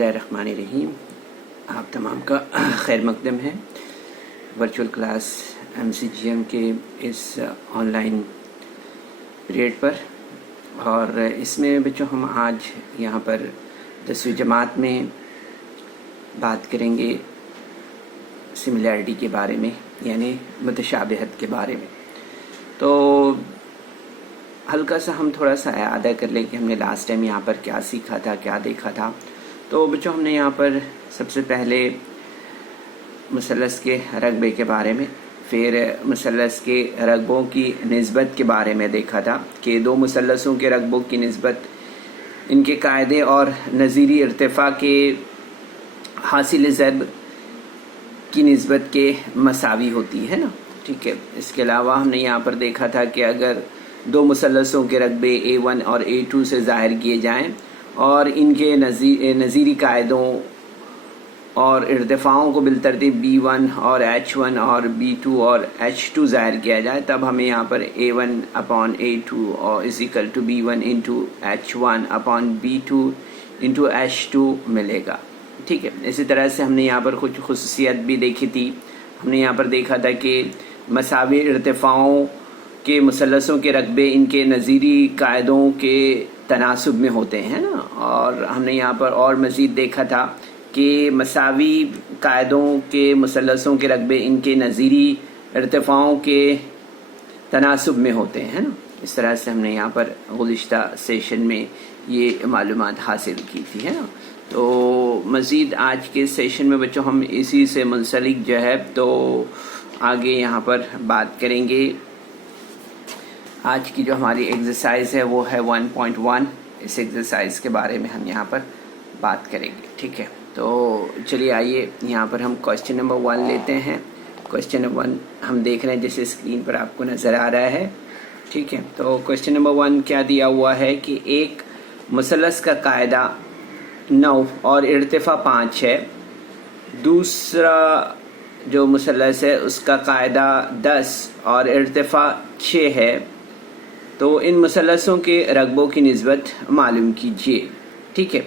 बिस्मिल्लाहिर्रहमानिर्रहीम। आप तमाम का खैर मकदम है वर्चुअल क्लास MCGM के इस ऑनलाइन पीरियड पर। और इसमें बच्चों हम आज यहाँ पर 10वीं जमात में बात करेंगे सिमिलैरिटी के बारे में, यानी मुतशाबिहत के बारे में। तो हल्का सा हम थोड़ा सा याद कर लें कि हमने लास्ट टाइम यहाँ पर क्या सीखा था, क्या देखा था। तो बच्चों हमने यहाँ पर सबसे पहले मुसल्लस के रकबे के बारे में, फिर मुसल्लस के रकबों की निस्बत के बारे में देखा था कि दो मुसल्लसों के रकबों की निस्बत इनके कायदे और नज़ीरी इर्तिफ़ा के हासिल ज़रब की निस्बत के मसावी होती है ना, ठीक है। इसके अलावा हमने यहाँ पर देखा था कि अगर दो मुसल्लसों के रकबे A1 और A2 से ज़ाहिर किए जाएं और इनके नज़ीरी कायदों और इर्तिफ़ाओं को बिलतरतीब B1 और H1 और B2 और H2 ज़ाहिर किया जाए, तब हमें यहाँ पर A1 अपॉन A2 और is equal to B1 into H1 upon B2 into H2 मिलेगा, ठीक है। इसी तरह से हमने यहाँ पर कुछ खुसूसियत भी देखी थी। हमने यहाँ पर देखा था कि मसावी इर्तिफ़ाओं के मुसल्लसों के रकबे इनके नज़ीरी कायदों के तनासुब में होते हैं ना। और हमने यहाँ पर और मज़ीद देखा था कि मसावी कायदों के मुसल्लसों के रकबे इनके नज़ीरी इर्तिफ़ाओं के तनासुब में होते हैं ना। इस तरह से हमने यहाँ पर गुज़िश्ता सेशन में ये मालूमात हासिल की थी, है ना। तो मज़ीद आज के सेशन में बच्चों हम इसी से मुंसलिक जो है तो आगे यहाँ पर बात करेंगे। आज की जो हमारी एक्सरसाइज है वो है 1.1। इस एक्सरसाइज के बारे में हम यहाँ पर बात करेंगे, ठीक है। तो चलिए आइए यहाँ पर हम क्वेश्चन नंबर 1 लेते हैं। क्वेश्चन नंबर 1 हम देख रहे हैं जैसे स्क्रीन पर आपको नज़र आ रहा है, ठीक है। तो क्वेश्चन नंबर 1 क्या दिया हुआ है कि एक मुसल्लस का कायदा 9 और इर्तिफ़ा 5 है। दूसरा जो मुसल्लस है उसका कायदा 10 और इर्तिफ़ा 6 है। तो इन मुसल्लसों के रकबों की निस्बत मालूम कीजिए, ठीक है।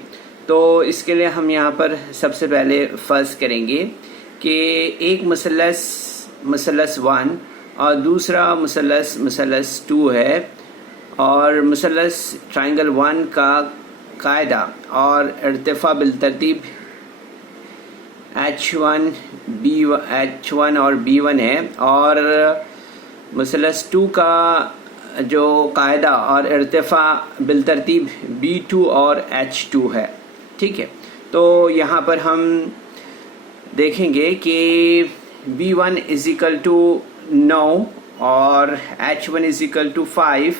तो इसके लिए हम यहाँ पर सबसे पहले फ़र्ज़ करेंगे कि एक मुसल्लस 1 और दूसरा मुसल्लस 2 है, और मुसल्लस ट्रायंगल 1 का कायदा और इर्तिफ़ा बिलतरतीब H1 और B1 है, और मुसल्लस 2 का जो कायदा और इर्तिफ़ा बिलतरतीब B2 और H2 है, ठीक है। तो यहाँ पर हम देखेंगे कि B1 इज़िकल टू 9 और H1 is equal to 5,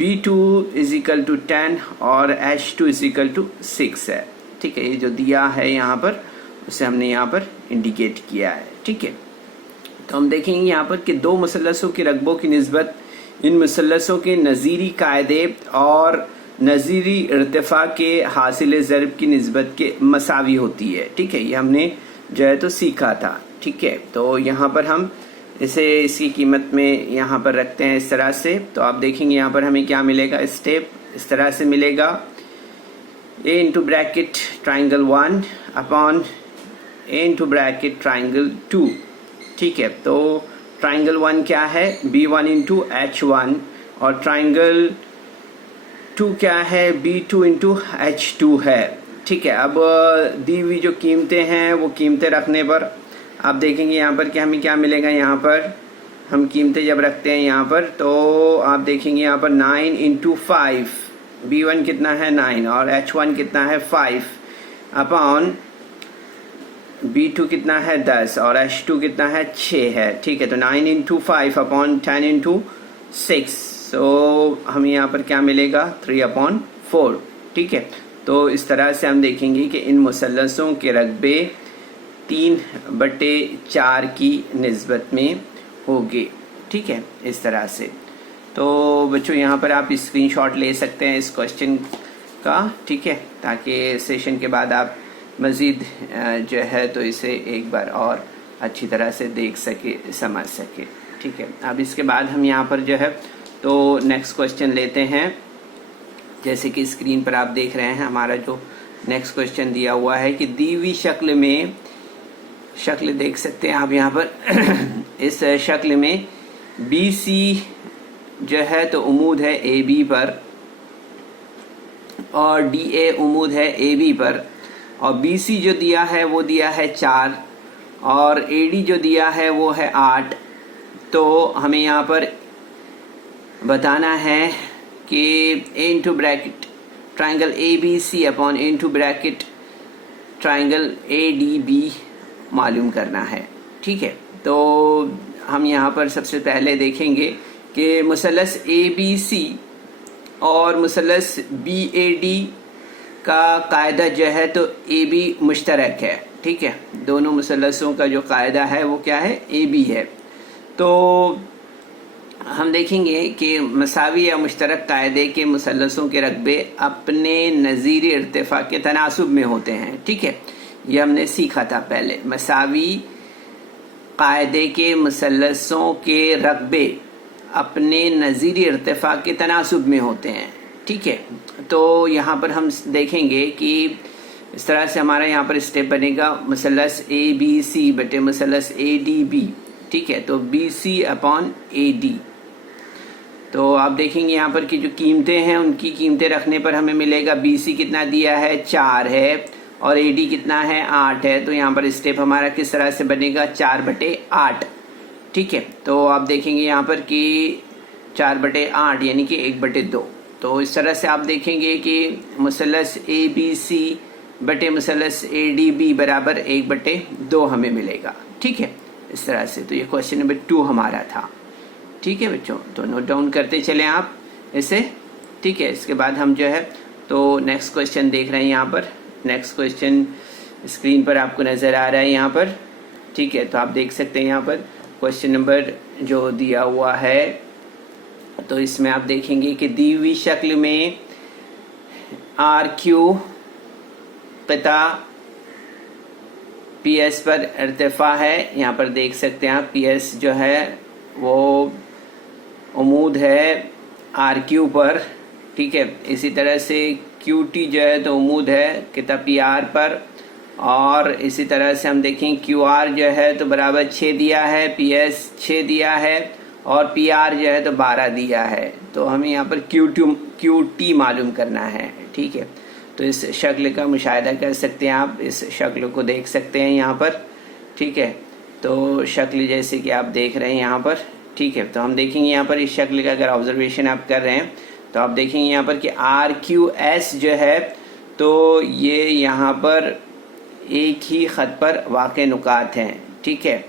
B2 is equal to 10 और H2 इज़िकल टू 6 है, ठीक है। ये जो दिया है यहाँ पर उसे हमने यहाँ पर इंडिकेट किया है, ठीक है। तो हम देखेंगे यहाँ पर कि दो मुसल्लसों के रकबों की निस्बत इन मुसल्लसों के नज़ीरी कायदे और नज़ीरी इर्तिफ़ा के हासिल ज़रब की निस्बत के मसावी होती है, ठीक है। ये हमने जो है तो सीखा था, ठीक है। तो यहाँ पर हम इसे इसकी कीमत में यहाँ पर रखते हैं इस तरह से। तो आप देखेंगे यहाँ पर हमें क्या मिलेगा, स्टेप इस तरह से मिलेगा, A into bracket triangle 1 upon A into bracket triangle 2, ठीक है। तो ट्राइंगल 1 क्या है, B1 इंटू H1, और ट्राइंगल 2 क्या है, B2 इंटू H2 है, ठीक है। अब दी हुई जो कीमतें हैं वो कीमतें रखने पर आप देखेंगे यहाँ पर कि हमें क्या मिलेगा। यहाँ पर हम कीमतें जब रखते हैं यहाँ पर तो आप देखेंगे यहाँ पर 9 इंटू 5, B1 कितना है 9 और H1 कितना है 5 अपॉन B2 कितना है 10 और H2 कितना है 6 है, ठीक है। तो 9 इंटू 5 अपॉन 10 इंटू 6, सो हमें यहाँ पर क्या मिलेगा 3 अपॉन 4, ठीक है। तो इस तरह से हम देखेंगे कि इन मुसल्लसों के रकबे 3/4 की निस्बत में होंगे, ठीक है, इस तरह से। तो बच्चों यहाँ पर आप स्क्रीनशॉट ले सकते हैं इस क्वेश्चन का, ठीक है, ताकि सेशन के बाद आप मज़ीद जो है तो इसे एक बार और अच्छी तरह से देख सके, समझ सके, ठीक है। अब इसके बाद हम यहाँ पर जो है तो नेक्स्ट क्वेश्चन लेते हैं। जैसे कि स्क्रीन पर आप देख रहे हैं हमारा जो नेक्स्ट क्वेश्चन दिया हुआ है कि दी हुई शक्ल में, शक्ल देख सकते हैं आप यहाँ पर इस शक्ल में बी सी जो है तो उम्मीद है ए बी पर, और डी ए उम्मीद है ए बी पर, और बी सी जो दिया है वो दिया है 4, और ए डी जो दिया है वो है 8। तो हमें यहाँ पर बताना है कि A into bracket triangle A B C upon A into bracket triangle A D B मालूम करना है। ठीक है, तो हम यहाँ पर सबसे पहले देखेंगे कि मुसल्लस ए बी सी और मुसल्लस बी ए डी का कायदा जो है तो ए बी मुश्तरक है। ठीक है, दोनों मुसल्लसों का जो कायदा है वो क्या है, ए बी है। तो हम देखेंगे कि मसावी या मुश्तरक कायदे के मुसल्लसों के रकबे अपने नज़ीरी इर्तिफा के तनासुब में होते हैं। ठीक है, ये हमने सीखा था पहले। मसावी कायदे के मुसल्लसों के रकबे अपने नज़ीरी इर्तिफा के तनासुब में होते हैं। ठीक है, तो यहाँ पर हम देखेंगे कि इस तरह से हमारा यहाँ पर स्टेप बनेगा मुसल्लस ए बी सी बटे मुसल्लस ए डी बी। ठीक है, तो B C upon A D. तो आप देखेंगे यहाँ पर कि जो कीमतें हैं उनकी कीमतें रखने पर हमें मिलेगा बी सी कितना दिया है, 4 है, और ए डी कितना है, 8 है। तो यहाँ पर स्टेप हमारा किस तरह से बनेगा, 4/8। ठीक है, तो आप देखेंगे यहाँ पर कि 4/8 यानी कि 1/2। तो इस तरह से आप देखेंगे कि मुसल्लस ए बी सी बटे मुसल्लस ए डी बी बराबर 1/2 हमें मिलेगा। ठीक है, इस तरह से। तो ये क्वेश्चन नंबर 2 हमारा था। ठीक है बच्चों, तो नोट डाउन करते चलें आप इसे। ठीक है, इसके बाद हम जो है तो नेक्स्ट क्वेश्चन देख रहे हैं यहाँ पर। नेक्स्ट क्वेश्चन स्क्रीन पर आपको नज़र आ रहा है यहाँ पर। ठीक है, तो आप देख सकते हैं यहाँ पर क्वेश्चन नंबर जो दिया हुआ है, तो इसमें आप देखेंगे कि दी हुई शक्ल में आर क्यू पिता पी एस पर इर्तिफा है। यहाँ पर देख सकते हैं आप पी एस जो है वो उम्मीद है आर क्यू पर। ठीक है, इसी तरह से क्यू टी जो है तो उम्मीद है किता पी आर पर, और इसी तरह से हम देखें क्यू आर जो है तो बराबर 6 दिया है, पी एस 6 दिया है, और पी आर जो है तो 12 दिया है। तो हमें यहाँ पर क्यू टी मालूम करना है। ठीक है, तो इस शक्ल का मुशाहिदा कर सकते हैं आप, इस शक्ल को देख सकते हैं यहाँ पर। ठीक है, तो शक्ल जैसे कि आप देख रहे हैं यहाँ पर। ठीक है, तो हम देखेंगे यहाँ पर इस शक्ल का अगर ऑब्जर्वेशन आप कर रहे हैं तो आप देखेंगे यहाँ पर कि आर क्यू एस जो है तो ये यहाँ पर एक ही ख़त पर वाक़े नुकात हैं। ठीक है,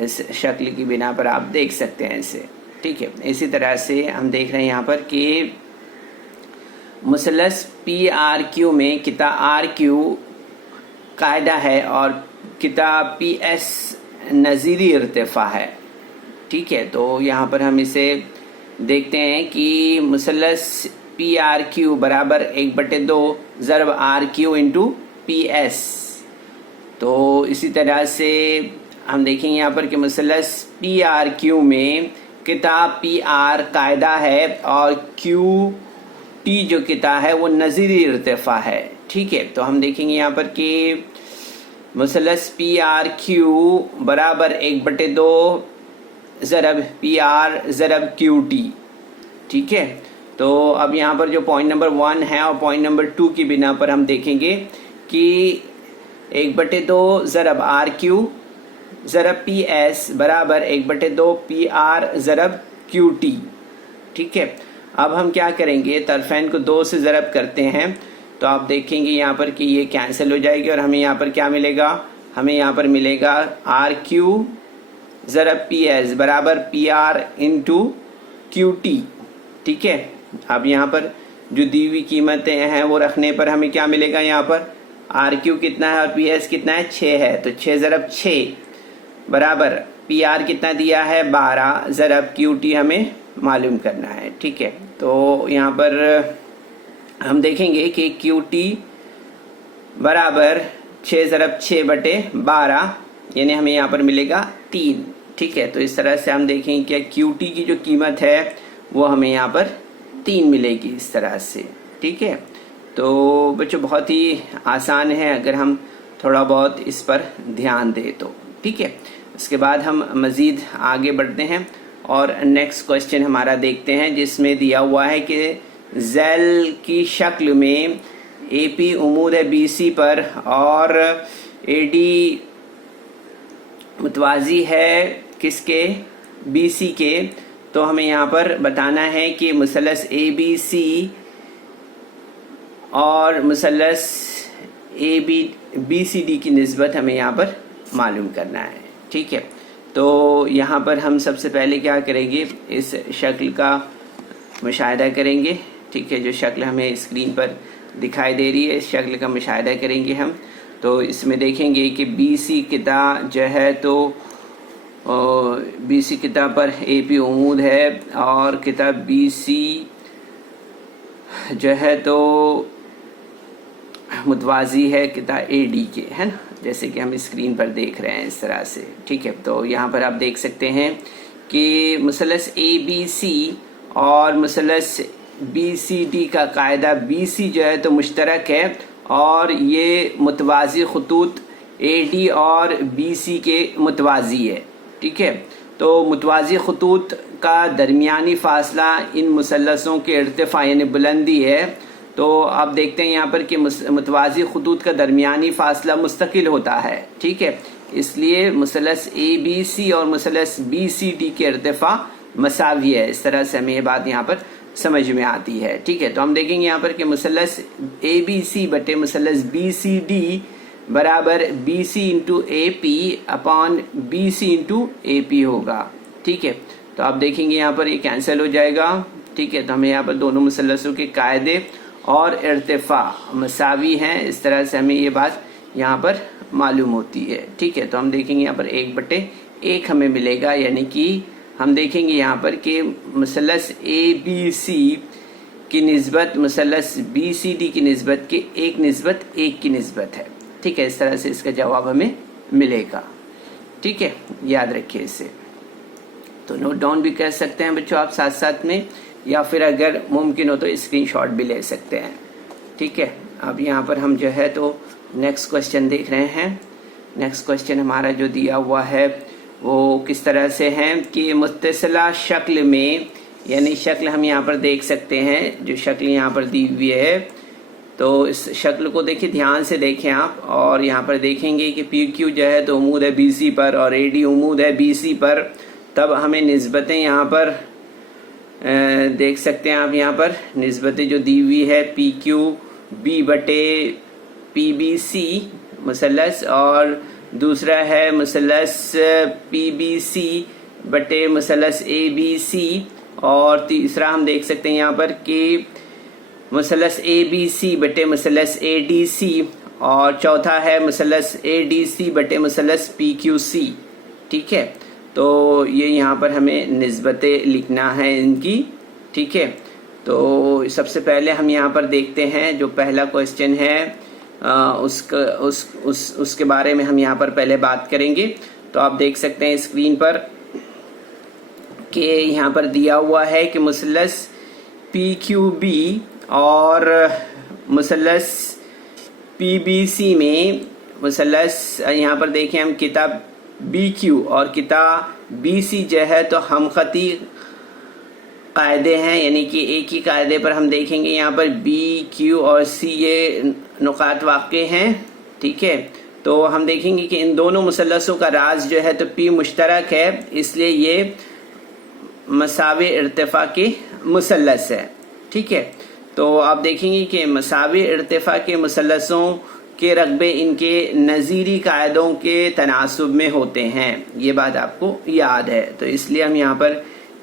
इस शक्ल की बिना पर आप देख सकते हैं इसे। ठीक है, इसी तरह से हम देख रहे हैं यहाँ पर कि मुसल्लस पी आर क्यू में किता आर क्यू कायदा है और किता पी एस नज़ीरी इर्तिफा है। ठीक है, तो यहाँ पर हम इसे देखते हैं कि मुसल्लस पी आर क्यू बराबर 1/2 ज़रब R Q into P S. तो इसी तरह से हम देखेंगे यहाँ पर कि मुसल्लस पी आर क्यू में किताब पी आर कायदा है और क्यू टी जो किताब है वो नज़ीरी इर्तिफा है। ठीक है, तो हम देखेंगे यहाँ पर कि मुसल्लस पी आर क्यू बराबर 1/2 ज़रब पी आर ज़रब क्यू टी। ठीक है, तो अब यहाँ पर जो पॉइंट नंबर 1 है और पॉइंट नंबर 2 की बिना पर हम देखेंगे कि 1/2 ज़रब आर क्यू ज़रब पी एस बराबर 1/2 पी आर ज़रब क्यू टी। ठीक है, अब हम क्या करेंगे, तरफैन को 2 से ज़रब करते हैं तो आप देखेंगे यहाँ पर कि ये कैंसिल हो जाएगी और हमें यहाँ पर क्या मिलेगा, हमें यहाँ पर मिलेगा आर क्यू ज़रब पी एस बराबर P R into Q T. ठीक है, अब यहाँ पर जो दी हुई कीमतें हैं वो रखने पर हमें क्या मिलेगा, यहाँ पर आर क्यू कितना है और पी एस कितना है, 6 है। तो 6 ज़रब 6 बराबर पी आर कितना दिया है, 12 ज़रब क्यू टी हमें मालूम करना है। ठीक है, तो यहाँ पर हम देखेंगे कि क्यू टी बराबर 6 ज़रब 6/12 यानी हमें यहाँ पर मिलेगा 3। ठीक है, तो इस तरह से हम देखेंगे कि क्यू टी की जो कीमत है वो हमें यहाँ पर 3 मिलेगी इस तरह से। ठीक है, تو بچوں بہت ہی آسان ہے اگر ہم تھوڑا بہت اس پر دھیان دیں تو، ٹھیک ہے. اس کے بعد ہم مزید آگے بڑھتے ہیں اور نیکسٹ کوشچن ہمارا دیکھتے ہیں، جس میں دیا ہوا ہے کہ ذیل کی شکل میں اے پی عمود ہے بی سی پر اور اے ڈی متوازی ہے کس کے؟ بی سی کے. تو ہمیں یہاں پر بتانا ہے کہ مثلث اے بی سی اور مثلث اے بی سی ڈی کی نسبت ہمیں یہاں پر معلوم کرنا ہے، ٹھیک ہے. تو یہاں پر ہم سب سے پہلے کیا کریں گے، اس شکل کا مشاہدہ کریں گے، ٹھیک ہے. جو شکل ہمیں اسکرین پر دکھائی دے رہی ہے اس شکل کا مشاہدہ کریں گے ہم. تو اس میں دیکھیں گے کہ بی سی قطع جو ہے تو بی سی قطع پر اے پی عمود ہے اور قطع بی سی جو ہے تو متوازی ہے قطع اے ڈی کے، ہے نا، جیسے کہ ہم اسکرین پر دیکھ رہے ہیں اس طرح سے، ٹھیک ہے. تو یہاں پر آپ دیکھ سکتے ہیں کہ مثلث اے بی سی اور مثلث بی سی ڈی کا قاعدہ بی سی جو ہے تو مشترک ہے اور یہ متوازی خطوط اے ڈی اور بی سی کے متوازی ہے، ٹھیک ہے. تو متوازی خطوط کا درمیانی فاصلہ ان مثلثوں کے ارتفاع یعنی بلندی ہے. تو آپ دیکھتے ہیں یہاں پر کہ متوازی خطوط کا درمیانی فاصلہ مستقل ہوتا ہے، ٹھیک ہے. اس لیے مثلث اے بی سی اور مثلث بی سی ڈی کے ارتفاع مساوی ہے. اس طرح سے ہمیں یہ بات یہاں پر سمجھ میں آتی ہے، ٹھیک ہے. تو ہم دیکھیں گے یہاں پر کہ مثلث اے بی سی بٹے مثلث بی سی ڈی برابر بی سی انٹو اے پی اپان بی سی انٹو اے پی ہوگا، ٹھیک ہے. تو آپ دیکھیں گے یہاں پر یہ کینسل ہو جائے گا، ٹھیک ہے. تو ہمیں یہاں پر دونوں مثلثوں کے قاعدے اور ارتفاع مساوی ہیں. اس طرح سے ہمیں یہ بات یہاں پر معلوم ہوتی ہے، ٹھیک ہے. تو ہم دیکھیں گے یہاں پر 1/1 ہمیں ملے گا، یعنی کہ ہم دیکھیں گے یہاں پر کہ مثلث اے بی سی کی نسبت مثلث بی سی ڈی کی نسبت کے 1:1 کی نسبت ہے، ٹھیک ہے. اس طرح سے اس کا جواب ہمیں ملے گا، ٹھیک ہے. یاد رکھیے اسے. تو نوٹ ڈاؤن بھی کر سکتے ہیں بچوں آپ ساتھ ساتھ میں، یا پھر اگر ممکن ہو تو اسکرین شاٹ بھی لے سکتے ہیں، ٹھیک ہے. اب یہاں پر ہم جو ہے تو نیکسٹ کوشچن دیکھ رہے ہیں. نیکسٹ کوشچن ہمارا جو دیا ہوا ہے وہ کس طرح سے ہے کہ متصلہ شکل میں، یعنی شکل ہم یہاں پر دیکھ سکتے ہیں، جو شکل یہاں پر دی ہوئی ہے تو اس شکل کو دیکھیں، دھیان سے دیکھیں آپ، اور یہاں پر دیکھیں گے کہ پی کیو جو ہے تو عمود ہے بی سی پر اور اے ڈی عمود ہے بی سی پر. تب ہمیں نسبتیں یہاں پر دیکھ سکتے ہیں آپ، یہاں پر نسبتیں جو دی ہوئی ہے پی کیو بی بٹے پی بی سی مثلث، اور دوسرا ہے مثلث پی بی سی بٹے مثلث اے بی سی، اور تیسرا ہم دیکھ سکتے ہیں یہاں پر کہ مثلث اے بی سی بٹے مثلث اے ڈی سی، اور چوتھا ہے مثلث اے ڈی سی بٹے مثلث پی کیو سی، ٹھیک ہے. تو یہ یہاں پر ہمیں نسبتیں لکھنا ہے ان کی، ٹھیک ہے. تو سب سے پہلے ہم یہاں پر دیکھتے ہیں جو پہلا کوشچن ہے اس کے بارے میں ہم یہاں پر پہلے بات کریں گے. تو آپ دیکھ سکتے ہیں اسکرین پر کہ یہاں پر دیا ہوا ہے کہ مثلث پی کیو بی اور مثلث پی بی سی میں مثلث یہاں پر دیکھیں ہم کتاب بی کیو اور کتاب بی سی جو ہے تو ہم خطی قاعدے ہیں، یعنی کہ ایک ہی قاعدے پر ہم دیکھیں گے یہاں پر بی کیو اور سی یہ نقاط واقع ہیں، ٹھیک ہے. تو ہم دیکھیں گے کہ ان دونوں مثلثوں کا راز جو ہے تو پی مشترک ہے، اس لیے یہ مساوی ارتفاع کے مثلث ہے، ٹھیک ہے. تو آپ دیکھیں گے کہ مساوی ارتفاع کے مثلثوں کے رقبے ان کے نظیری قاعدوں کے تناسب میں ہوتے ہیں، یہ بات آپ کو یاد ہے. تو اس لیے ہم یہاں پر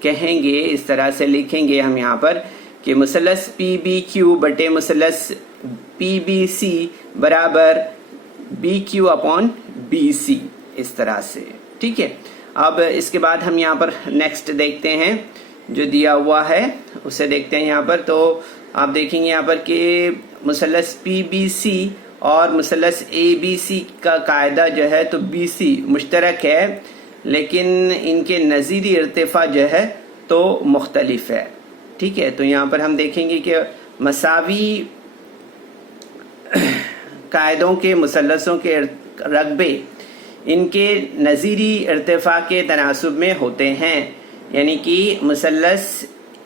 کہیں گے، اس طرح سے لکھیں گے ہم یہاں پر کہ مثلث پی بی کیو بٹے مثلث پی بی سی برابر B Q upon B C, اس طرح سے، ٹھیک ہے. اب اس کے بعد ہم یہاں پر نیکسٹ دیکھتے ہیں جو دیا ہوا ہے اسے دیکھتے ہیں یہاں پر. تو آپ دیکھیں گے یہاں پر کہ مثلث پی بی سی اور مثلث اے بی سی کا قاعدہ جو ہے تو بی سی مشترک ہے، لیکن ان کے نظیری ارتفاع جو ہے تو مختلف ہے، ٹھیک ہے. تو یہاں پر ہم دیکھیں گے کہ مساوی قاعدوں کے مثلثوں کے رقبے ان کے نظیری ارتفاع کے تناسب میں ہوتے ہیں، یعنی کہ مثلث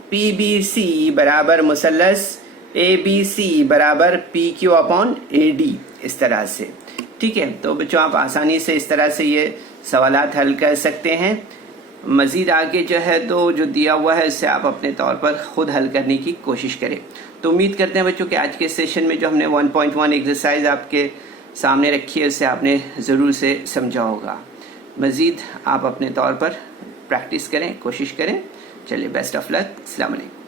پی بی سی برابر مثلث اے بی سی برابر پی کیو اپون اے ڈی، اس طرح سے. ٹھیک ہے، تو بچوں آپ آسانی سے اس طرح سے یہ سوالات حل کر سکتے ہیں. مزید آگے جو ہے تو جو دیا ہوا ہے اس سے آپ اپنے طور پر خود حل کرنے کی کوشش کریں. تو امید کرتے ہیں بچوں کہ آج کے سیشن میں جو ہم نے 1.1 ایکسرسائز آپ کے سامنے رکھی ہے اسے آپ نے ضرور سے سمجھا ہوگا. مزید آپ اپنے طور پر پریکٹس کریں، کوشش کریں. چلیے بیسٹ آف لک. السلام علیکم.